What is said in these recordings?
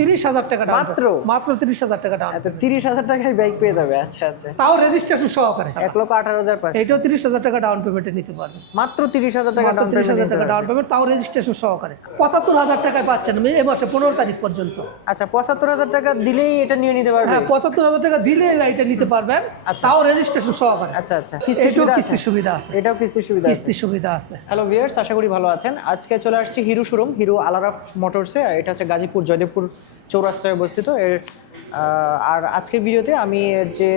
তিরিশ হাজার টাকা মাত্র? মাত্র তিরিশ হাজার টাকা ডাউন আচ্ছা তিরিশ হাজার টাকায় বাইক পেয়ে যাবে আচ্ছা আচ্ছা। তাও রেজিস্ট্রেশন সহকারে। এক লক্ষ আঠারো হাজার তিরিশ হাজার টাকা ডাউন পেমেন্টে নিতে পারবেন মাত্র তিরিশ হাজার টাকা তিরিশ হাজার টাকা ডাউন পেমেন্ট তাও রেজিস্ট্রেশন সহকারে। পঁচাত্তর হাজার টাকায় পাচ্ছেন মাসে পনেরো তারিখ পর্যন্ত। আচ্ছা পঁচাত্তর হাজার টাকা দিলেই এটা নিয়ে নিতে পারবে? হ্যাঁ পঁচাত্তর হাজার টাকা দিলে এটা নিতে পারবেন। আচ্ছা। তাও রেজিস্ট্রেশন সহকারে। আচ্ছা আচ্ছা। এটাও সুবিধা আছে? সুবিধা আছে। এটাও সুবিধা আছে? কিস্তির সুবিধা আছে। হ্যালো আশা করি ভালো আছেন। আজকে চলে আসছি হিরো শোরুম হিরো আলারাফ মোটরসে। আর এটা হচ্ছে গাজীপুর জয়দেবপুর চৌরাস্তায় অবস্থিত। এর আর আজকের ভিডিওতে আমি যে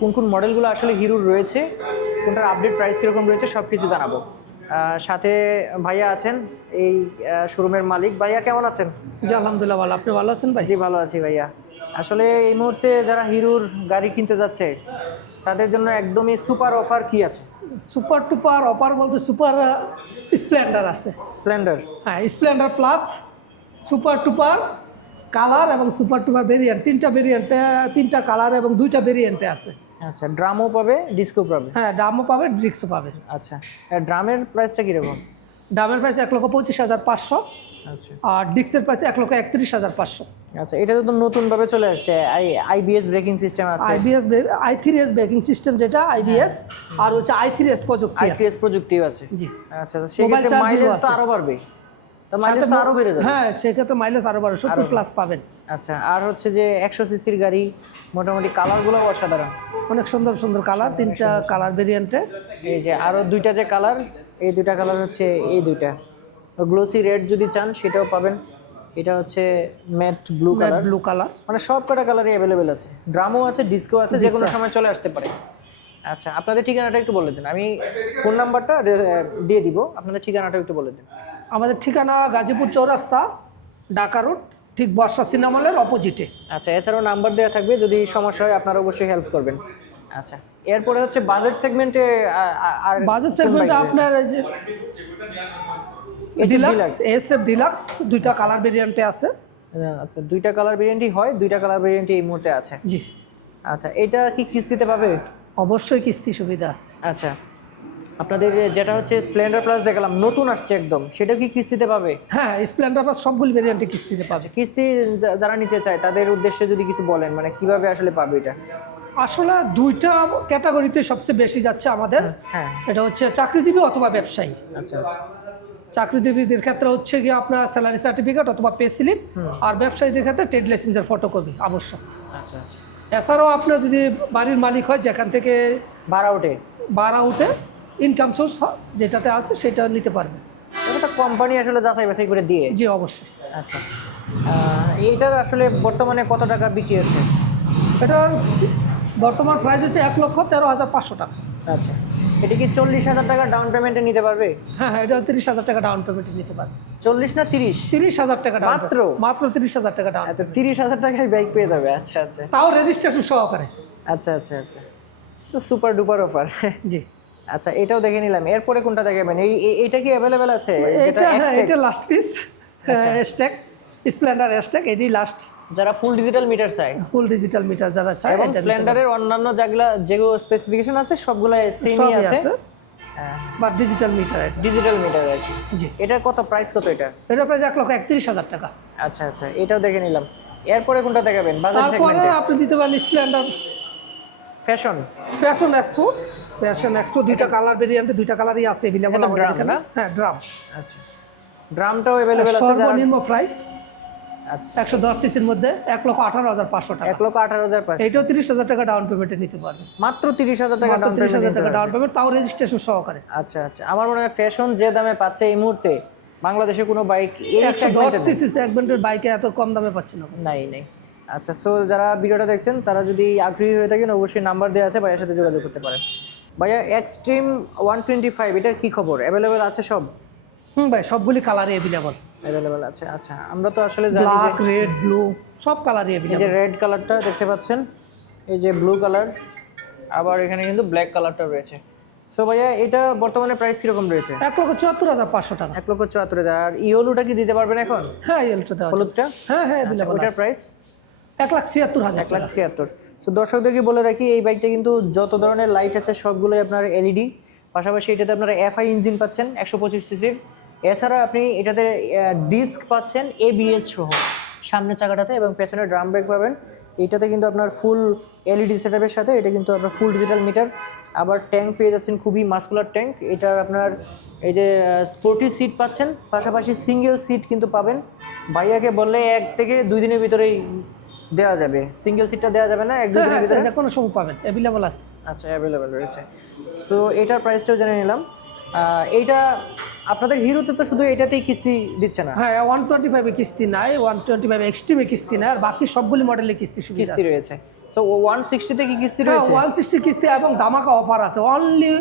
কোন কোন মডেলগুলো আসলে হিরোর রয়েছে কোনটার আপডেট প্রাইস কীরকম রয়েছে সব কিছু জানাব সাথে ভাইয়া আছেন এই শোরুমের মালিক। ভাইয়া কেমন আছেন? জি আলহামদুলিল্লাহ ভালো। আপনি ভালো আছেন ভাই? জি ভালো আছি ভাইয়া। আসলে এই মুহূর্তে যারা হিরোর গাড়ি কিনতে যাচ্ছে তাদের জন্য একদমই সুপার অফার কি আছে? সুপার টুপার অফার বলতে সুপার স্প্লেন্ডার আছে। স্প্লেন্ডার? হ্যাঁ স্প্লেন্ডার প্লাস সুপার টুপার কালার এবং সুপার টুপার ভেরিয়েন্ট তিনটা ভেরিয়েন্টে তিনটা কালার এবং দুইটা ভেরিয়েন্টে আছে। আচ্ছা ড্রামও পাবে ডিস্কো পাবে? হ্যাঁ দামও পাবে ড্রিক্সও পাবে। আচ্ছা ড্রামের প্রাইসটা কীরকম? দামের প্রাইস এক লক্ষ পঁচিশ হাজার পাঁচশো আচ্ছা। আর ডিক্সের প্রাইস এক লক্ষ একত্রিশ হাজার পাঁচশো। আচ্ছা এটা তো নতুনভাবে চলে আসছে আই আইবিএস ব্রেকিং সিস্টেম আছে। IBS I three S braking system যেটা আইবিএস আর হচ্ছে আই থ্রি এস প্রযুক্তি আছে। আইপিএস প্রযুক্তিও আছে। জি। আচ্ছা সেক্ষেত্রে মাইলেজ তো আছে। আরও বাড়বে। মাইলেজ আরও বেড়ে যাবে। হ্যাঁ সেক্ষেত্রে মাইলেজ আরও বাড়বে সত্তর প্লাস পাবেন। আচ্ছা আর হচ্ছে যে একশো সিসির গাড়ি মোটামুটি কালারগুলো অসাধারণ। অনেক সুন্দর সুন্দর কালার তিনটা কালার ভেরিয়েন্টে এই যে আরও দুইটা যে কালার এই দুইটা কালার হচ্ছে এই দুইটা। গ্লোসি রেড যদি চান সেটাও পাবেন। এটা হচ্ছে matte blue colour blue colour মানে সব কটা কালারই অ্যাভেলেবেল আছে। ড্রামও আছে ডিস্কো আছে যে কোনো সময় চলে আসতে পারে। আচ্ছা আপনাদের ঠিকানাটা একটু বলে দিন। আমি ফোন নাম্বারটা দিয়ে দিব। আপনাদের ঠিকানাটা একটু বলে দিন। আমাদের ঠিকানা গাজীপুর চৌরাস্তা ঢাকা রোড ঠিক বর্ষা সিনেমলের অপোজিটে আচ্ছা এছাড়াও নাম্বার দেওয়া থাকবে যদি সমস্যা হয় আপনারা অবশ্যই হেল্প করবেন। আচ্ছা এরপরে হচ্ছে বাজেট সেগমেন্টে আর বাজেট সেগমেন্টে আপনার এই যে ডিলাক্স এস এফ ডিলাক্স দুইটা কালার ভেরিয়েন্টে আছে। আচ্ছা দুইটা কালার ভেরিয়েন্টই হয় দুইটা কালার ভেরিয়েন্টই এই মুহূর্তে আছে। জি। আচ্ছা এটা কি কিস্তিতে পাবে? অবশ্যই কিস্তি সুবিধা আছে। আচ্ছা আপনাদের যেটা হচ্ছে স্প্লেন্ডার প্লাস দেখলাম নতুন আসছে একদম। সেটা কি কিস্তিতে পাবে? হ্যাঁ স্প্লেন্ডার প্লাস সবগুলি ভেরিয়েন্টে কিস্তিতে পাবে। কিস্তি যারা নিতে চায় তাদের উদ্দেশ্যে যদি কিছু বলেন মানে কীভাবে আসলে পাবে এটা? আসলে দুইটা ক্যাটাগরিতে সবচেয়ে বেশি যাচ্ছে আমাদের। হ্যাঁ। এটা হচ্ছে চাকরিজীবী অথবা ব্যবসায়ী। আচ্ছা আচ্ছা। চাকরিজীবীদের ক্ষেত্রে হচ্ছে গিয়ে আপনার স্যালারি সার্টিফিকেট অথবা পে স্লিপ আর ব্যবসায়ীদের ক্ষেত্রে ট্রেড লাইসেন্সের ফটোকপি আবশ্যক। আচ্ছা আচ্ছা। এছাড়াও আপনার যদি বাড়ির মালিক হয় যেখান থেকে ভাড়া ওঠে ভাড়া উঠে ইনকাম সোর্স যেটাতে আছে সেটা নিতে পারবে। একটা কোম্পানি আসলে যাচাই বাছাই করে দিয়ে। জি অবশ্যই। আচ্ছা। এইটার আসলে বর্তমানে কত টাকা বিক্রি হচ্ছে? এটার বর্তমান প্রাইস হচ্ছে এক লক্ষ তেরো হাজার পাঁচশো টাকা। আচ্ছা। এটা কি চল্লিশ হাজার টাকা ডাউন পেমেন্টে নিতে পারবে? হ্যাঁ হ্যাঁ এটা তিরিশ হাজার টাকা ডাউন পেমেন্টে নিতে পারবে। চল্লিশ না তিরিশ? তিরিশ হাজার টাকা মাত্র? মাত্র তিরিশ হাজার টাকা ডাউন আচ্ছা তিরিশ হাজার টাকায় বাইক পেয়ে যাবে। আচ্ছা আচ্ছা। তাও রেজিস্ট্রেশন সহকারে। আচ্ছা আচ্ছা আচ্ছা। তো সুপার ডুপার অফার জি। আচ্ছা এটাও দেখে নিলাম। এরপরে কোনটা দেখাবেন? এই এটা কি অ্যাভেলেবেল আছে? এটা হ্যাঁ এটা last piece. Stack Splendor stack এটি লাস্ট যারা ফুল ডিজিটাল মিটার চায়। ফুল ডিজিটাল মিটার যারা চায় এবং স্প্লেন্ডারের অন্যান্য যেগুলা যেগুলো স্পেসিফিকেশন আছে সবগুলো। সেমই আছে। আছে। বা ডিজিটাল মিটার এটা ডিজিটাল মিটার আর কি। জি। এটার কত? প্রাইস কত এটা? এটা প্রাইস এক লক্ষ একত্রিশ হাজার টাকা। আচ্ছা আচ্ছা এটাও দেখে নিলাম। এরপরে কোনটা দেখাবেন? বাজার তারপরে সেগমেন্টে আপনি দিতে পারেন Splendor fashion fashion expo fashion expo দুইটা কালার ভেরিয়েন্টে দুইটা কালারই আছে এটা আমাদের এখানে? হ্যাঁ ড্রাম আচ্ছা। ড্রামটাও অ্যাভেলেবেল আছে সর্বনিম্ন প্রাইস আচ্ছা। একশো দশ সিসির মধ্যে এক লক্ষ আঠারো হাজার পাঁচশো টাকা। এক লক্ষ আঠারো হাজার পাঁচশো। এইটাও হাজার টাকা ডাউন পেমেন্টে নিতে পারবে। মাত্র তিরিশ হাজার টাকা হাজার দিতে টাকা ডাউন পেমেন্ট তাও রেজিস্ট্রেশন সহকারে। আচ্ছা আচ্ছা। আমার মনে হয় ফ্যাশন যে দামে পাচ্ছে এই মুহূর্তে বাংলাদেশে কোনো বাইক এই একশো দশ segment এ নেই। সিসি সেগমেন্টের বাইকে এত কম দামে পাচ্ছি না। নাই নেই। আচ্ছা সো যারা ভিডিওটা দেখছেন তারা যদি আগ্রহী হয়ে থাকেন অবশ্যই নাম্বার দেওয়া আছে ভাইয়ের সাথে যোগাযোগ করতে পারেন। ভাইয়া এক্সট্রিম ওয়ান টোয়েন্টি ফাইভ এটার কী খবর? অ্যাভেলেবেল আছে সব? হুম ভাই সবগুলি কালারই অ্যাভেলেবল অ্যাভেলেবেল আছে আচ্ছা। আমরা তো আসলে ব্ল্যাক রেড ব্লু সব কালারই এই যে রেড কালারটা দেখতে পাচ্ছেন এই যে ব্লু কালার আবার এখানে কিন্তু ব্ল্যাক কালারটা রয়েছে। সো ভাইয়া এটা বর্তমানে প্রাইস কীরকম রয়েছে? এক লক্ষ চুয়াত্তর হাজার পাঁচশো টাকা। এক লক্ষ চুয়াত্তর হাজার। আর ইয়োলুটা কি দিতে পারবেন এখন? হ্যাঁ দেওয়া হলুদটা? হ্যাঁ হ্যাঁ আচ্ছা, ওটার প্রাইস এক লাখ ছিয়াত্তর হাজার এক লাখ ছিয়াত্তর। সো দর্শকদেরকে বলে রাখি, এই বাইকটা কিন্তু যত ধরনের লাইট আছে, সবগুলোই আপনার এলইডি পাশাপাশি এটাতে আপনারা এফআই ইঞ্জিন পাচ্ছেন, একশো পঁচিশ সিসির এছাড়া আপনি এটাতে ডিস্ক পাচ্ছেন এবিএস সহ। সামনের চাকাটাতে এবং পেছনে ড্রাম ব্রেক পাবেন। এটাতে কিন্তু আপনার ফুল এলইডি সেটআপের সাথে, এটা কিন্তু আপনার ফুল ডিজিটাল মিটার আবার ট্যাঙ্ক পেয়ে যাচ্ছেন খুবই মাস্কুলার ট্যাঙ্ক এটা আপনার, এই যে স্পোর্টি সিট পাচ্ছেন। পাশাপাশি সিঙ্গেল সিট কিন্তু পাবেন। ভাইয়াকে বললে এক থেকে দুই দিনের ভিতরেই দেওয়া যাবে। সিঙ্গেল সিটটা দেওয়া যাবে না এক দুই দিনের ভিতরে? হ্যাঁ, কোনো সময় পাবেন অ্যাভেলেবল আছে। আচ্ছা অ্যাভেলেবেল রয়েছে। সো এটার প্রাইসটাও জেনে নিলাম। এইটা আপনাদের হিরোতে তো শুধু এটাতেই কিস্তি দিচ্ছে না। হ্যাঁ ওয়ান টোয়েন্টি ফাইভে কিস্তি নাই ওয়ান টোয়েন্টি ফাইভ এক্সট্রিমে কিস্তি নাই আর বাকি সবগুলি মডেলে কিস্তি কিস্তি রয়েছে। সো ওয়ান সিক্সটিতে কি কিস্তি হ্যাঁ রয়েছে? ওয়ান সিক্সটি কিস্তি এবং দামাকা অফার আছে। অনলি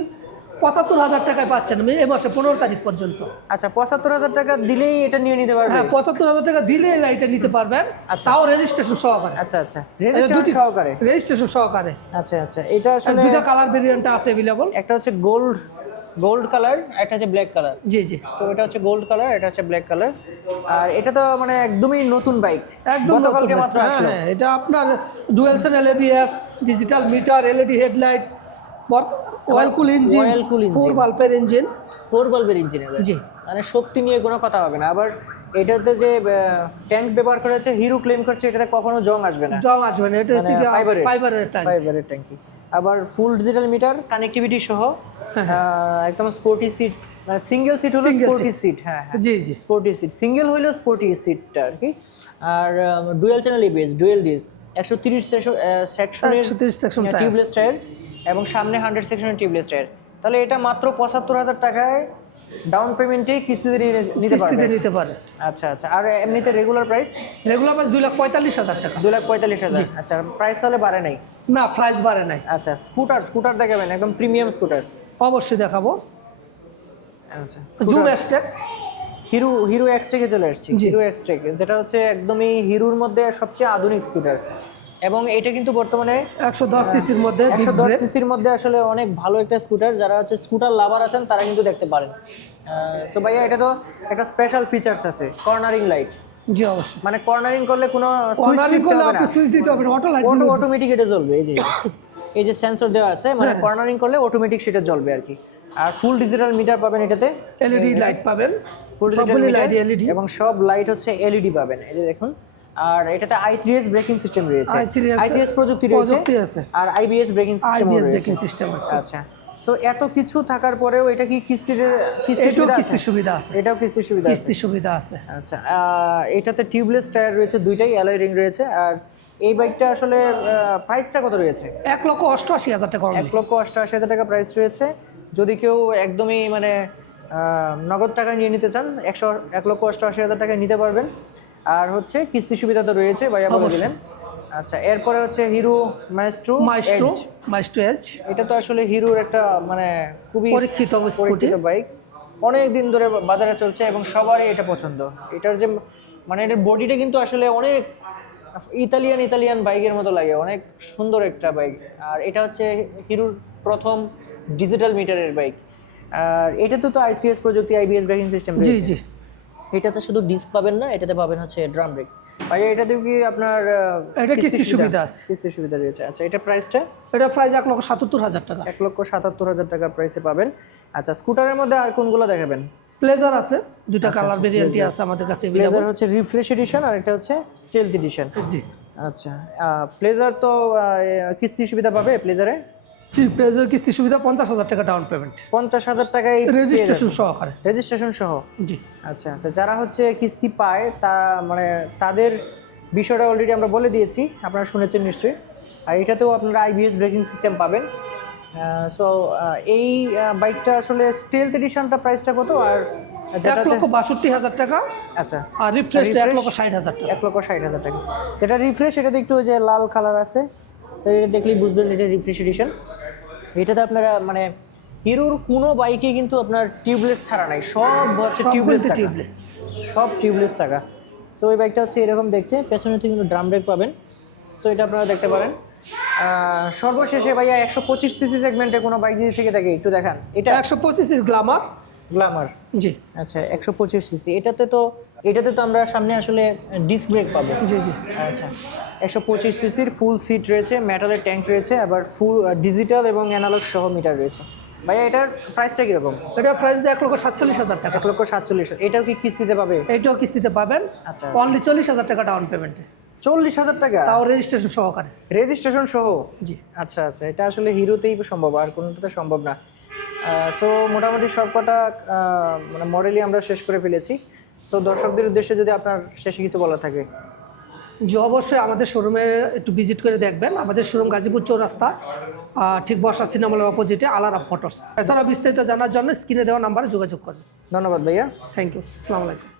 পঁচাত্তর হাজার টাকায় পাচ্ছেন এই মাসে পনেরো তারিখ পর্যন্ত। আচ্ছা পঁচাত্তর হাজার টাকা দিলেই এটা নিয়ে নিতে পারবে? হ্যাঁ পঁচাত্তর হাজার টাকা দিলে এটা নিতে পারবেন আচ্ছা। তাও রেজিস্ট্রেশন সহকারে। আচ্ছা আচ্ছা। রেজিস্ট্রেশন সহকারে। রেজিস্ট্রেশন সহকারে। আচ্ছা আচ্ছা। এটা আসলে দুইটা কালার ভেরিয়েন্ট আছে অ্যাভেলেবল একটা হচ্ছে গোল্ড গোল্ড কালার একটা হচ্ছে ব্ল্যাক কালার জি জি। সো এটা হচ্ছে গোল্ড কালার এটা হচ্ছে ব্ল্যাক কালার আর এটা তো মানে একদমই নতুন বাইক একদম গতকালকে মাত্র হ্যাঁ, আসলো। হ্যাঁ, এটা আপনার dual channel ABS digital meter LED headlight oil cool engine cool engine। Four বাল্বের ইঞ্জিন ফোর বাল্বের ইঞ্জিন জি। মানে শক্তি নিয়ে কোনো কথা হবে না। আবার এটাতে যে ট্যাঙ্ক ব্যবহার করেছে হিরো ক্লেম করছে এটাতে কখনো জং আসবে না। জং আসবে না। এটা হচ্ছে ফাইবারের ফাইবারের টাইম ফাইবারের ট্যাঙ্কি আবার ফুল ডিজিটাল মিটার কানেক্টিভিটি সহ হ্যাঁ, একদম স্পোর্টি সিট মানে সিঙ্গেল সিট হলো স্পোর্টি সিট হ্যাঁ হ্যাঁ। জি জি। স্পোর্টি সিট সিঙ্গেল হইল স্পোর্টি সিটটা আর কি। আর dual channel ABS dual disc একশো তিরিশ সেকশনের একশো তিরিশ সেকশন টায়ার টিউবলেস টায়ার এবং সামনে হান্ড্রেড সেকশনের টিউবলেস টায়ার তাহলে এটা মাত্র পঁচাত্তর হাজার টাকায় ডাউন পেমেন্টে কিস্তিতে নিতে কিস্তিতে নিতে পারে। আচ্ছা আচ্ছা। আর এমনিতে রেগুলার প্রাইস রেগুলার প্রাইস দুই লাখ পঁয়তাল্লিশ হাজার টাকা। দু লাখ পঁয়তাল্লিশ হাজার। আচ্ছা প্রাইস তাহলে বাড়ে নাই? না প্রাইস বাড়ে নাই। আচ্ছা স্কুটার স্কুটার দেখাবেন একদম প্রিমিয়াম স্কুটার অবশ্যই দেখাবো। আচ্ছা জুম এস্টেক হিরো হিরো এক্সটেকে চলে আসছি। হিরো এক্সটেক যেটা হচ্ছে একদমই হিরোর মধ্যে সবচেয়ে আধুনিক স্কুটার এবং এটা কিন্তু বর্তমানে একশো দশ সিসির মধ্যে একশো দশ সিসির মধ্যে আসলে অনেক ভালো একটা স্কুটার যারা হচ্ছে স্কুটার লাভার আছেন তারা কিন্তু দেখতে পারেন। সো ভাইয়া এটা তো একটা স্পেশাল ফিচার্স আছে কর্নারিং লাইট জি অবশ্যই। মানে কর্নারিং করলে কোনো সুইচ কর্নারিং করলে হবে না। আপনি সুইচ দিতে হবে অটো লাইট অটোমেটিক এটা জ্বলবে এই যে। এই যে সেন্সর দেওয়া আছে মানে হ্যাঁ। কর্নারিং করলে অটোমেটিক সেটা জ্বলবে আর কি। আর ফুল ডিজিটাল মিটার পাবেন এটাতে। এলইডি লাইট পাবেন। ফুল সবগুলি লাইট এলইডি এবং সব লাইট হচ্ছে এলইডি পাবেন। এই যে দেখুন আর এটাতে I three S braking system রয়েছে। i3S আই থ্রি এস প্রযুক্তি রয়েছে প্রযুক্তি আছে। আর আইবিএস ব্রেকিং সিস্টেম রয়েছে। ব্রেকিং সিস্টেম আছে। আচ্ছা। সো এত কিছু থাকার পরেও এটা কি কিস্তিতে কিস্তি এটাও সুবিধা কিস্তি আছে? সুবিধা আছে। এটাও কিস্তি সুবিধা আছে। কিস্তি সুবিধা আছে। আচ্ছা এটাতে টিউবলেস টায়ার রয়েছে দুইটাই অ্যালয় রিং রয়েছে। আর এই বাইকটা আসলে প্রাইসটা কত রয়েছে? এক লক্ষ অষ্টআশি হাজার টাকা এক। লক্ষ অষ্টআশি হাজার টাকা প্রাইস রয়েছে। যদি কেউ একদমই মানে নগদ টাকা নিয়ে নিতে চান একশো এক লক্ষ অষ্টআশি হাজার টাকায় নিতে পারবেন। আর হচ্ছে কিস্তি সুবিধা তো রয়েছে ভাইয়া বলে। দিলেন। আচ্ছা এরপরে হচ্ছে Hero Maestro Maestro Maestro Edge এটা তো আসলে হিরোর একটা মানে খুবই পরীক্ষিত স্কুটি। বাইক। অনেক দিন ধরে বাজারে চলছে এবং সবারই এটা পছন্দ। এটার যে মানে এটার বডিটা কিন্তু আসলে অনেক ইতালিয়ান ইতালিয়ান বাইকের মতো লাগে। অনেক সুন্দর একটা বাইক। আর এটা হচ্ছে হিরোর প্রথম ডিজিটাল মিটারের বাইক। আর এটাতে তো আই থ্রি এস প্রযুক্তি আইবিএস ব্রেকিং সিস্টেম জি জি। এটাতে শুধু ডিস্ক পাবেন না এটাতে পাবেন হচ্ছে ড্রাম ব্রেক ভাইয়া এটাতেও কি আপনার এটা কিস্তির সুবিধা আছে। কিস্তির সুবিধা রয়েছে। আচ্ছা এটা প্রাইসটা এটা প্রাইস এক লক্ষ সাতাত্তর হাজার টাকা। এক লক্ষ সাতাত্তর হাজার টাকার প্রাইসে পাবেন। আচ্ছা স্কুটারের মধ্যে আর কোনগুলো দেখাবেন? প্লেজার আছে। আচ্ছা, কালার ভেরিয়েন্টই আছে আমাদের কাছে প্লেজার হচ্ছে রিফ্রেশ এডিশন আর একটা হচ্ছে স্টেলথ এডিশন জি। আচ্ছা প্লেজার তো আহ, কিস্তি সুবিধা পাবে প্লেজারে জি প্লেজার কিস্তি সুবিধা পঞ্চাশ হাজার টাকা ডাউন পেমেন্ট পঞ্চাশ হাজার টাকায় রেজিস্ট্রেশন সহকারে। রেজিস্ট্রেশন সহ? জি। আচ্ছা আচ্ছা যারা হচ্ছে কিস্তি পায় তা মানে তাদের বিষয়টা অলরেডি আমরা বলে দিয়েছি আপনারা শুনেছেন নিশ্চয়ই। আর এটাতেও আপনারা আইবিএস ব্রেকিং সিস্টেম পাবেন। সো এই বাইকটা আসলে স্টেলথ এডিশনটা প্রাইসটা কত? আর এক যেটা লক্ষ বাষট্টি হাজার টাকা। আচ্ছা। আর রিফ্রেশ এক লক্ষ ষাট হাজার টাকা। এক লক্ষ ষাট হাজার টাকা। যেটা রিফ্রেশ এটাতে একটু ওই যে লাল কালার আছে এটা দেখলেই বুঝবেন এটা রিফ্রেশ এডিশন এটাতে আপনারা মানে হিরোর কোনো বাইকে কিন্তু আপনার টিউবলেস ছাড়া নাই। সব হচ্ছে টিউবলেস টিউবলেস সব টিউবলেস চাকা। সো এই বাইকটা হচ্ছে এরকম দেখতে। পেছনে থেকে কিন্তু ড্রাম ব্রেক পাবেন। সো এটা আপনারা দেখতে পারেন। সর্বশেষে ভাইয়া একশো পঁচিশ সিসি সেগমেন্টে কোনো বাইক যদি থেকে থাকে একটু দেখান। এটা একশো পঁচিশ গ্লামার গ্লামার জি। আচ্ছা একশো পঁচিশ সিসি এটাতে তো এটাতে তো আমরা সামনে আসলে ডিস্ক ব্রেক পাবো। জি জি। আচ্ছা। একশো পঁচিশ সিসির ফুল সিট রয়েছে মেটালের ট্যাঙ্ক রয়েছে আবার ফুল ডিজিটাল এবং অ্যানালগ সহ মিটার রয়েছে। ভাইয়া এটার প্রাইসটা কীরকম? এটা প্রাইস এক লক্ষ সাতচল্লিশ হাজার টাকা। এক লক্ষ সাতচল্লিশ এটাও কি কিস্তিতে পাবে? এটাও কিস্তিতে পাবেন। আচ্ছা অনলি চল্লিশ হাজার টাকা ডাউন পেমেন্টে চল্লিশ হাজার টাকা? তাও রেজিস্ট্রেশন সহকারে। রেজিস্ট্রেশন সহ? জি। আচ্ছা আচ্ছা। এটা আসলে হিরোতেই সম্ভব আর কোনোটাতে সম্ভব না। সো মোটামুটি সব কটা মানে মডেলই আমরা শেষ করে ফেলেছি। সো দর্শকদের উদ্দেশ্যে যদি আপনার শেষে কিছু বলা থাকে। জি অবশ্যই আমাদের শোরুমে একটু ভিজিট করে দেখবেন। আমাদের শোরুম গাজীপুর চৌরাস্তা ঠিক বর্ষা সিনেমালের অপোজিটে আলারাম ফটোস এছাড়া বিস্তারিত জানার জন্য স্ক্রিনে দেওয়া নাম্বারে যোগাযোগ করুন। ধন্যবাদ ভাইয়া। থ্যাংক ইউ আসসালামু আলাইকুম